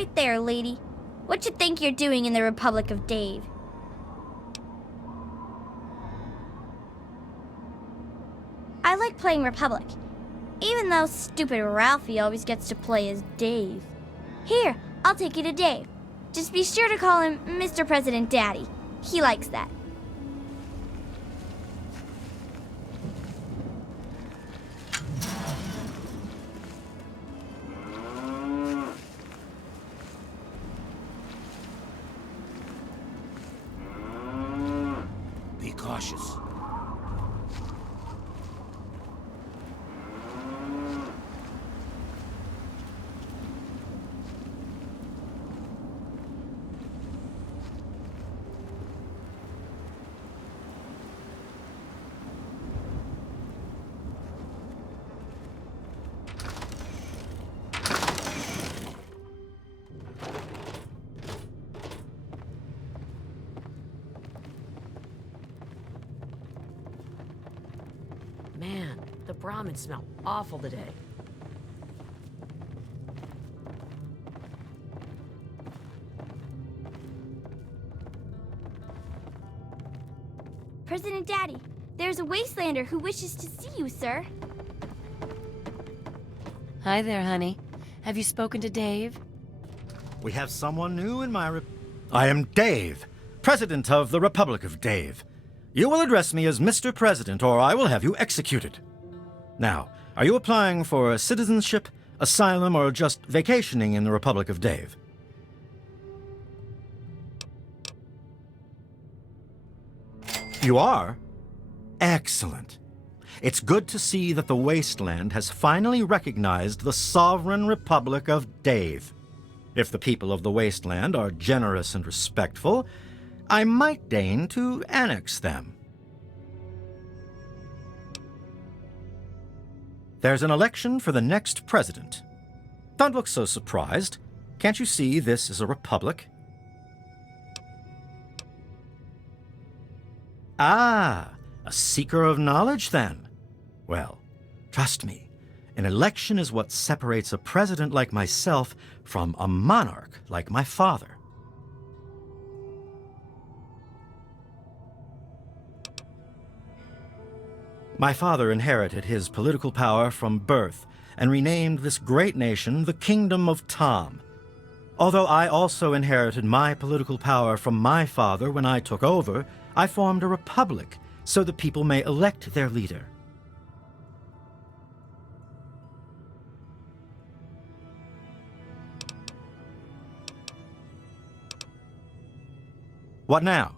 right there, lady. What you think you're doing in the Republic of Dave? I like playing Republic, even though stupid Ralphie always gets to play as Dave. Here, I'll take you to Dave. Just be sure to call him Mr. President Daddy. He likes that. Be cautious. Man, the Brahmins smell awful today. President Daddy, there's a Wastelander who wishes to see you, sir. Hi there, honey. Have you spoken to Dave? We have someone new in my I am Dave, President of the Republic of Dave. You will address me as Mr. President, or I will have you executed. Now, are you applying for citizenship, asylum, or just vacationing in the Republic of Dave? You are? Excellent. It's good to see that the Wasteland has finally recognized the sovereign Republic of Dave. If the people of the Wasteland are generous and respectful, I might deign to annex them. There's an election for the next president. Don't look so surprised. Can't you see this is a republic? Ah, a seeker of knowledge, then. Well, trust me, an election is what separates a president like myself from a monarch like my father. My father inherited his political power from birth and renamed this great nation the Kingdom of Tom. Although I also inherited my political power from my father when I took over, I formed a republic so the people may elect their leader. What now?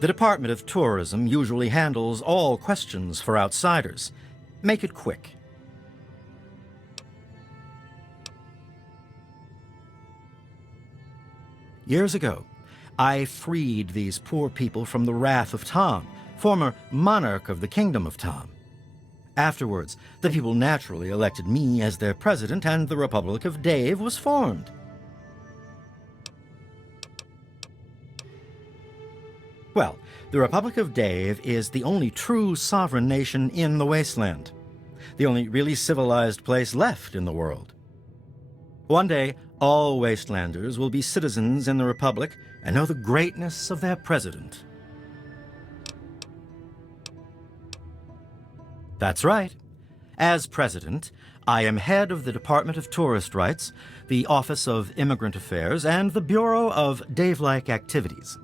The Department of Tourism usually handles all questions for outsiders. Make it quick. Years ago, I freed these poor people from the wrath of Tom, former monarch of the Kingdom of Tom. Afterwards, the people naturally elected me as their president, and the Republic of Dave was formed. Well, the Republic of Dave is the only true sovereign nation in the Wasteland, the only really civilized place left in the world. One day, all Wastelanders will be citizens in the Republic and know the greatness of their president. That's right. As president, I am head of the Department of Tourist Rights, the Office of Immigrant Affairs, and the Bureau of Dave-like Activities.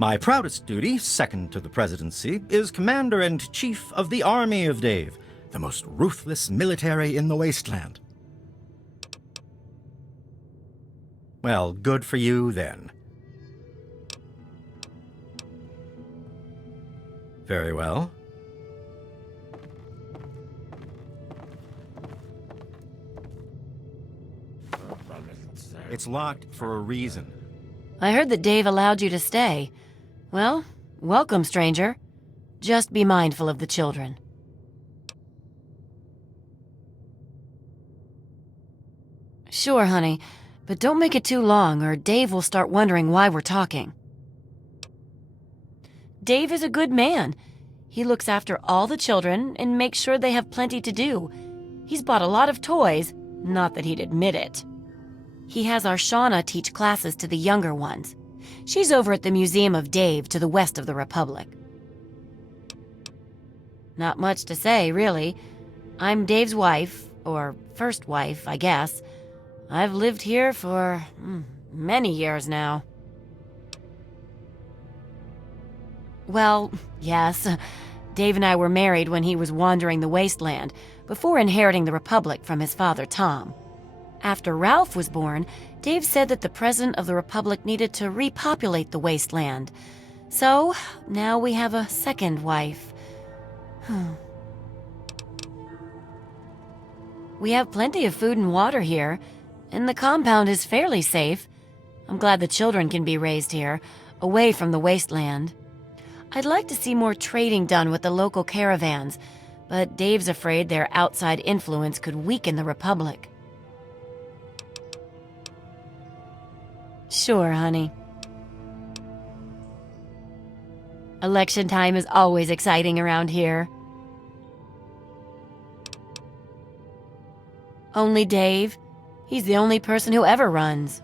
My proudest duty, second to the presidency, is Commander and Chief of the Army of Dave, the most ruthless military in the Wasteland. Well, good for you, then. Very well. It's locked for a reason. I heard that Dave allowed you to stay. Well, welcome, stranger. Just be mindful of the children. Sure, honey, but don't make it too long or Dave will start wondering why we're talking. Dave is a good man. He looks after all the children and makes sure they have plenty to do. He's bought a lot of toys, not that he'd admit it. He has our Shauna teach classes to the younger ones. She's over at the Museum of Dave to the west of the Republic. Not much to say, really. I'm Dave's wife, or first wife, I guess. I've lived here for many years now. Well, yes. Dave and I were married when he was wandering the wasteland, before inheriting the Republic from his father, Tom. After Ralph was born, Dave said that the President of the Republic needed to repopulate the wasteland. So, now we have a second wife. We have plenty of food and water here, and the compound is fairly safe. I'm glad the children can be raised here, away from the wasteland. I'd like to see more trading done with the local caravans, but Dave's afraid their outside influence could weaken the Republic. Sure, honey. Election time is always exciting around here. Only Dave. He's the only person who ever runs.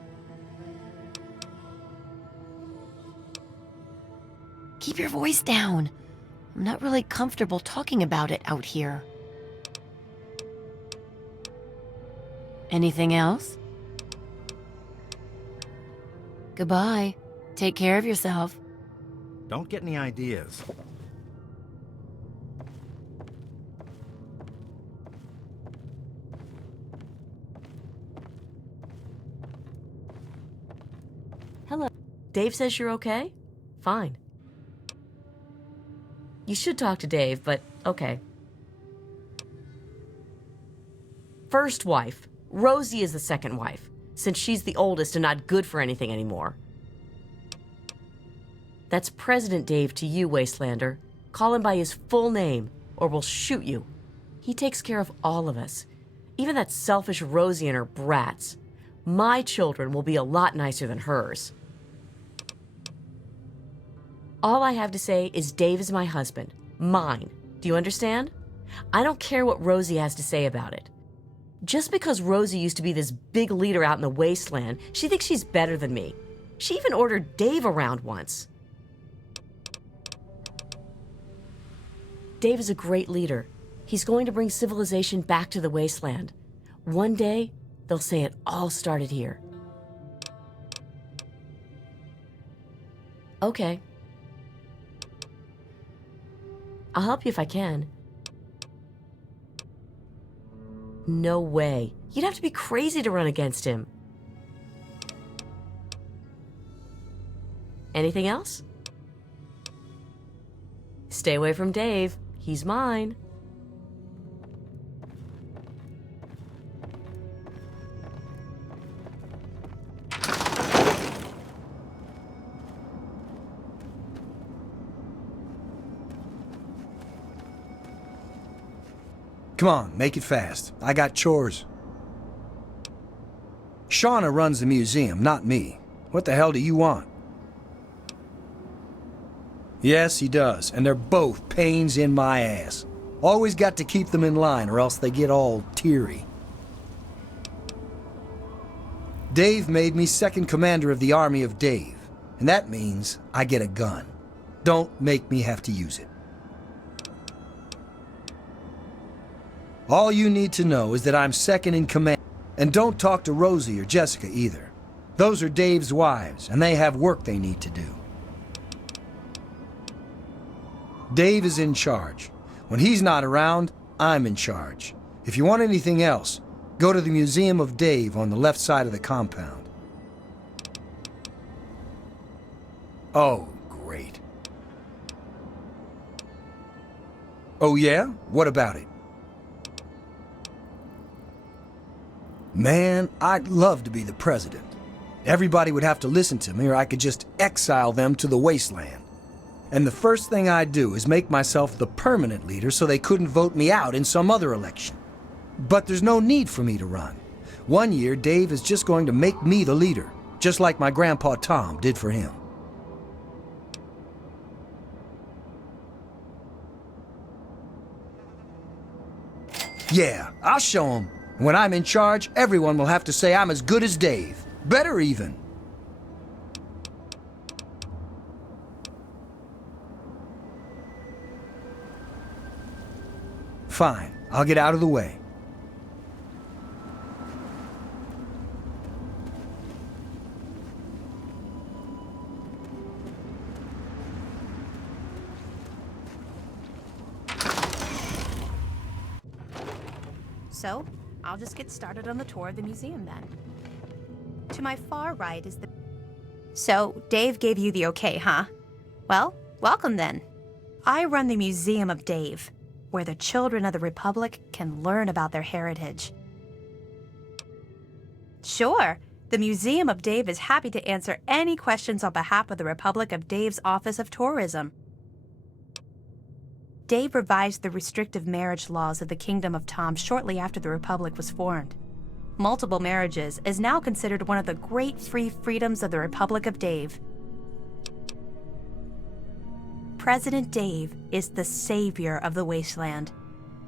Keep your voice down. I'm not really comfortable talking about it out here. Anything else? Goodbye. Take care of yourself. Don't get any ideas. Hello. Dave says you're okay? Fine. You should talk to Dave, but okay. First wife. Rosie is the second wife, since she's the oldest and not good for anything anymore. That's President Dave to you, Wastelander. Call him by his full name, or we'll shoot you. He takes care of all of us, even that selfish Rosie and her brats. My children will be a lot nicer than hers. All I have to say is Dave is my husband. Mine. Do you understand? I don't care what Rosie has to say about it. Just because Rosie used to be this big leader out in the wasteland, she thinks she's better than me. She even ordered Dave around once. Dave is a great leader. He's going to bring civilization back to the wasteland. One day, they'll say it all started here. Okay. I'll help you if I can. No way. You'd have to be crazy to run against him. Anything else? Stay away from Dave. He's mine. Come on, make it fast. I got chores. Shauna runs the museum, not me. What the hell do you want? Yes, he does, and they're both pains in my ass. Always got to keep them in line or else they get all teary. Dave made me second commander of the Army of Dave, and that means I get a gun. Don't make me have to use it. All you need to know is that I'm second in command. And don't talk to Rosie or Jessica either. Those are Dave's wives, and they have work they need to do. Dave is in charge. When he's not around, I'm in charge. If you want anything else, go to the Museum of Dave on the left side of the compound. Oh, great. Oh yeah? What about it? Man, I'd love to be the president. Everybody would have to listen to me or I could just exile them to the wasteland. And the first thing I'd do is make myself the permanent leader so they couldn't vote me out in some other election. But there's no need for me to run. One year, Dave is just going to make me the leader, just like my grandpa Tom did for him. Yeah, I'll show them. When I'm in charge, everyone will have to say I'm as good as Dave. Better even. Fine, I'll get out of the way. So, I'll just get started on the tour of the museum then. To my far right is the... So, Dave gave you the okay, huh? Well, welcome then. I run the Museum of Dave, where the children of the Republic can learn about their heritage. Sure, the Museum of Dave is happy to answer any questions on behalf of the Republic of Dave's Office of Tourism. Dave revised the restrictive marriage laws of the Kingdom of Tom shortly after the Republic was formed. Multiple marriages is now considered one of the great free freedoms of the Republic of Dave. President Dave is the savior of the wasteland,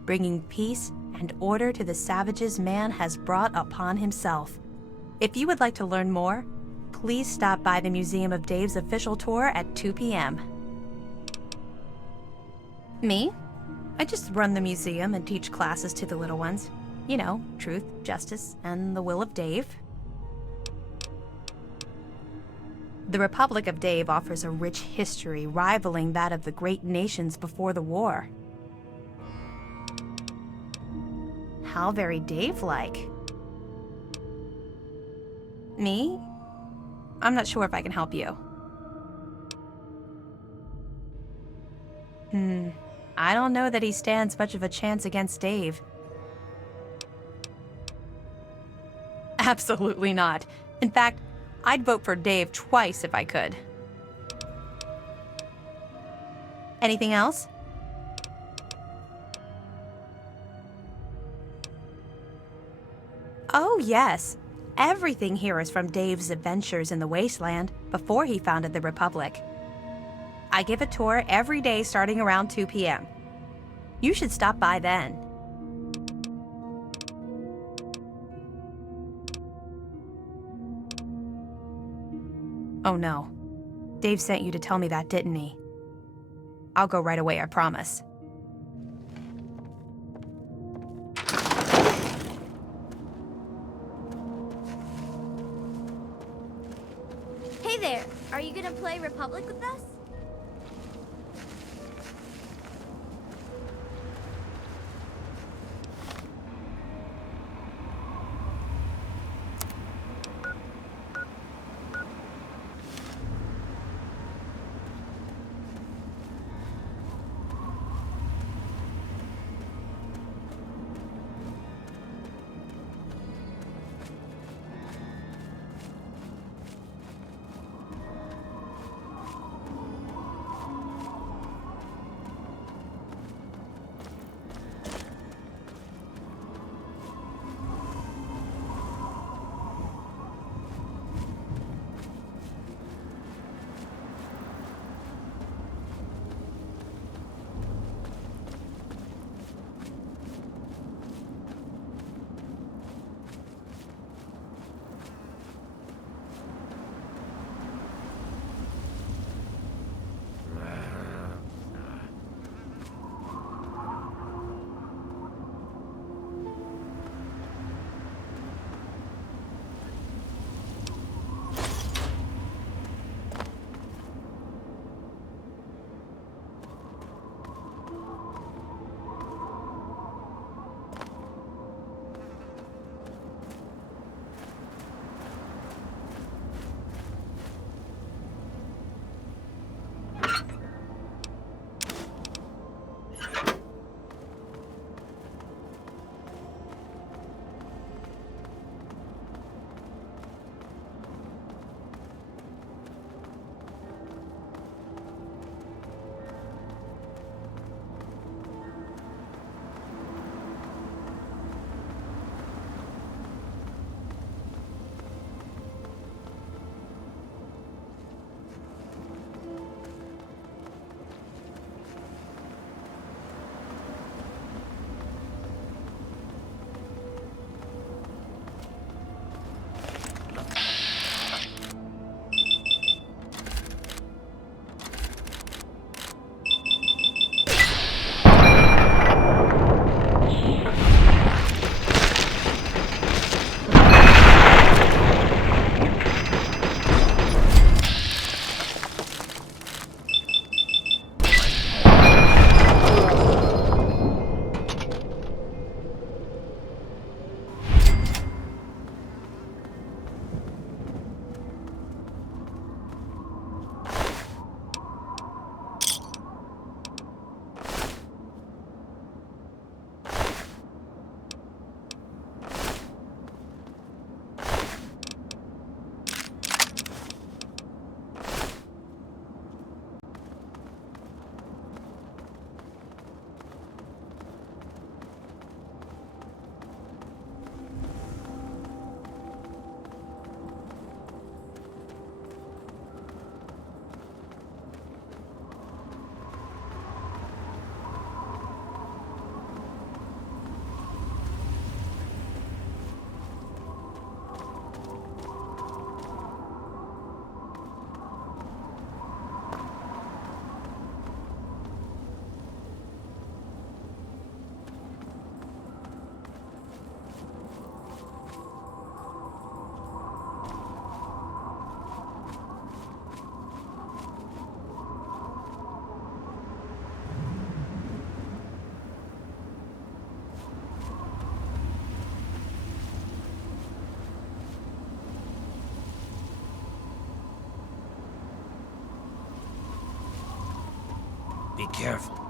bringing peace and order to the savages man has brought upon himself. If you would like to learn more, please stop by the Museum of Dave's official tour at 2 p.m. Me? I just run the museum and teach classes to the little ones. You know, truth, justice, and the will of Dave. The Republic of Dave offers a rich history rivaling that of the great nations before the war. How very Dave-like. Me? I'm not sure if I can help you. I don't know that he stands much of a chance against Dave. Absolutely not. In fact, I'd vote for Dave twice if I could. Anything else? Oh, yes. Everything here is from Dave's adventures in the wasteland before he founded the Republic. I give a tour every day starting around 2 p.m. You should stop by then. Oh no. Dave sent you to tell me that, didn't he? I'll go right away, I promise. Hey there, are you gonna play Republic with us? Be careful.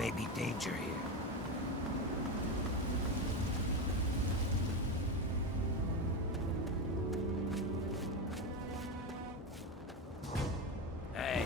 may be danger here. Hey.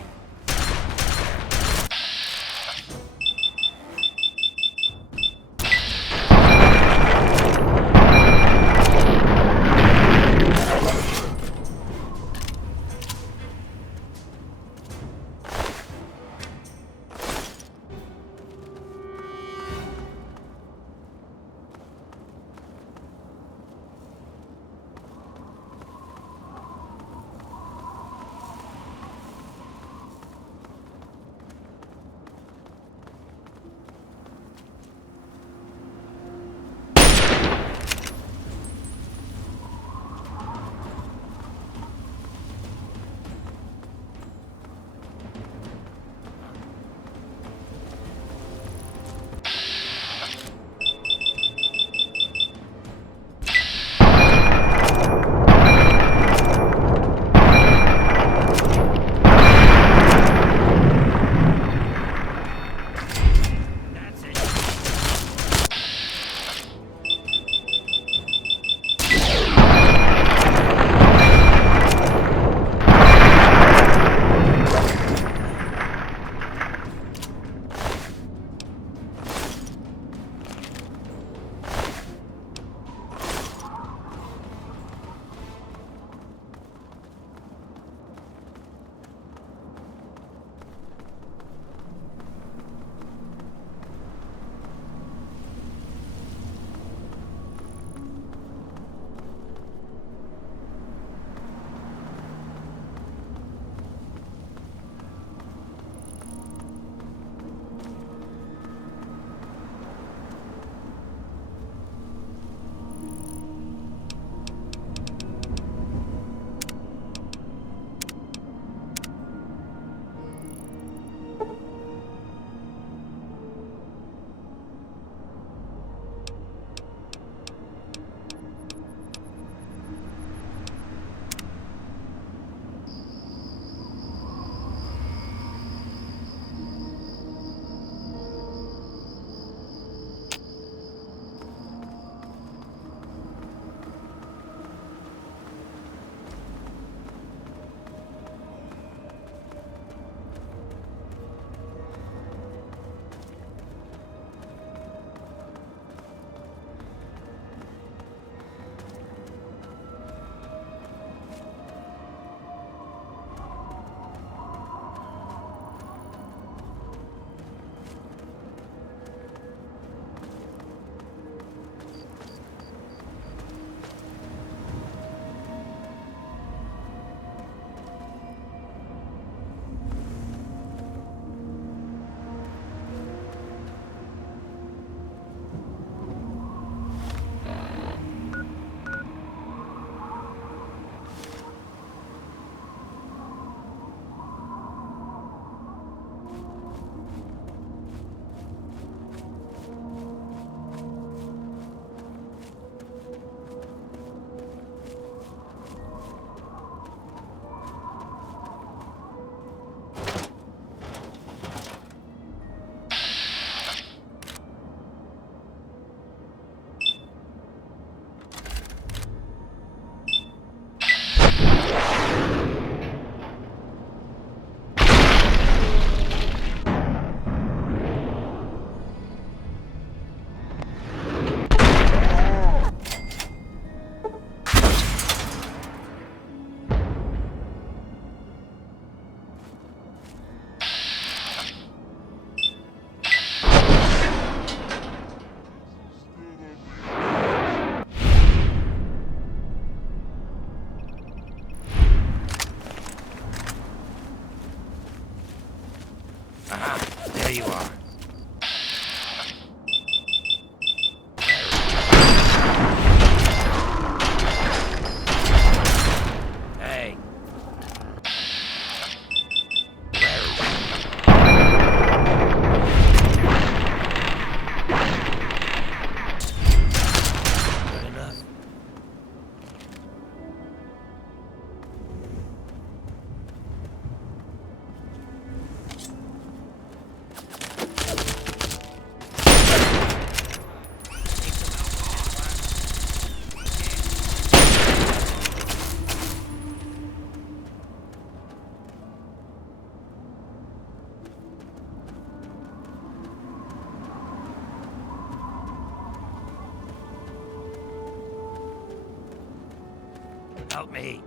Help me.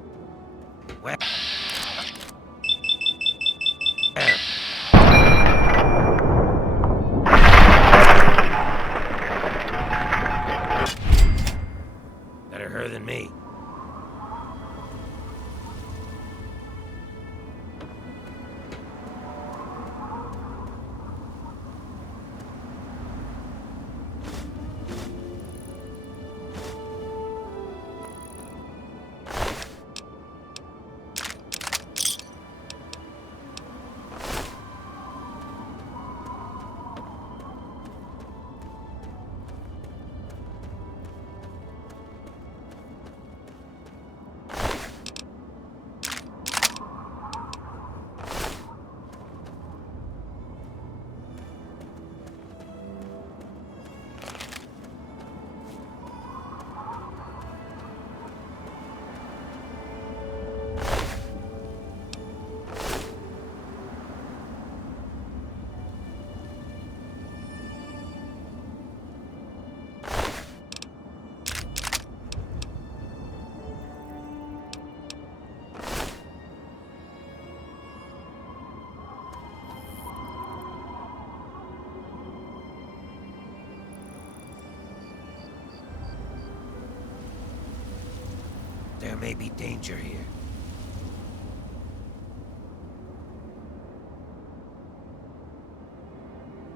Where? Better her than me. There may be danger here.